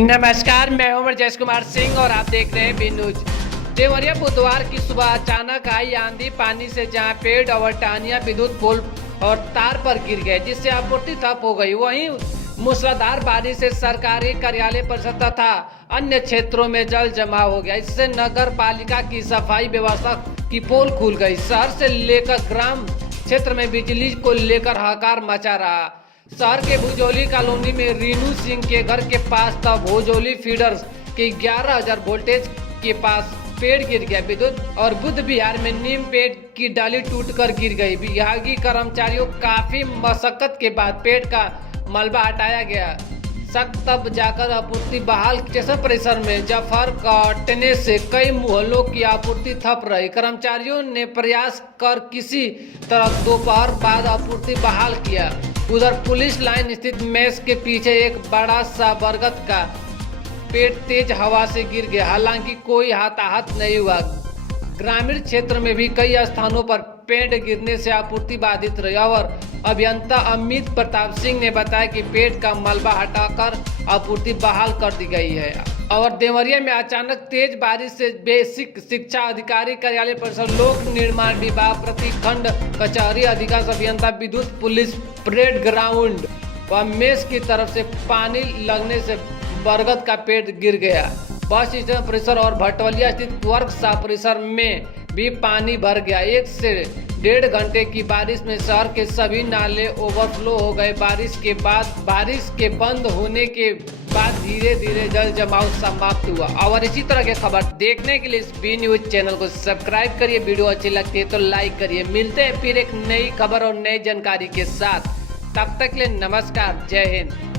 नमस्कार, मैं हूं जयेश कुमार सिंह और आप देख रहे हैं बी न्यूज। देवरिया बुधवार की सुबह अचानक आई आंधी पानी से जहां पेड़ और टहनियां विद्युत पोल और तार पर गिर गए, जिससे आपूर्ति ठप हो गई। वहीं मूसलाधार बारिश से सरकारी कार्यालय परिसर तथा अन्य क्षेत्रों में जल जमाव हो गया। इससे नगर पालिका की सफाई व्यवस्था की पोल खुल गई। शहर से लेकर ग्राम क्षेत्र में बिजली को लेकर हाहाकार मचा रहा। शहर के भुजौली कॉलोनी में रीनू सिंह के घर के पास तब भुजौली फीडर्स के 11,000 वोल्टेज के पास पेड़ गिर गया। विद्युत और बुद्ध विहार में नीम पेड़ की डाली टूटकर गिर गई। विभागीय कर्मचारियों काफी मशक्कत के बाद पेड़ का मलबा हटाया गया। तब जाकर आपूर्ति बहाल। स्टेशन परिसर में जफर काटने से कई मोहल्लों की आपूर्ति ठप रही। कर्मचारियों ने प्रयास कर किसी तरह दोपहर बाद आपूर्ति बहाल किया। उधर पुलिस लाइन स्थित मेस के पीछे एक बड़ा सा बरगद का पेड़ तेज हवा से गिर गया। हालांकि कोई हताहत नहीं हुआ। ग्रामीण क्षेत्र में भी कई स्थानों पर पेड़ गिरने से आपूर्ति बाधित रही और अभियंता अमित प्रताप सिंह ने बताया कि पेड़ का मलबा हटाकर आपूर्ति बहाल कर दी गई है। और देवरिया में अचानक तेज बारिश से बेसिक शिक्षा अधिकारी कार्यालय परिसर, लोक निर्माण विभाग, प्रतिखंड कचहरी, अधिकारी, अभियंता, विद्युत, पुलिस, परेड ग्राउंड व मेस की तरफ से पानी लगने से बरगद का पेड़ गिर गया। बस स्टेशन परिसर और भटवलिया स्थित वर्कशॉप परिसर में भी पानी भर गया। 1 से 1.5 घंटे की बारिश में शहर के सभी नाले ओवरफ्लो हो गए। बारिश के बंद होने के बाद धीरे धीरे जल जमाव समाप्त हुआ। और इसी तरह के खबर देखने के लिए इस बी न्यूज चैनल को सब्सक्राइब करिए। वीडियो अच्छी लगती है तो लाइक करिए। मिलते हैं फिर एक नई खबर और नई जानकारी के साथ। तब तक के लिए नमस्कार, जय हिंद।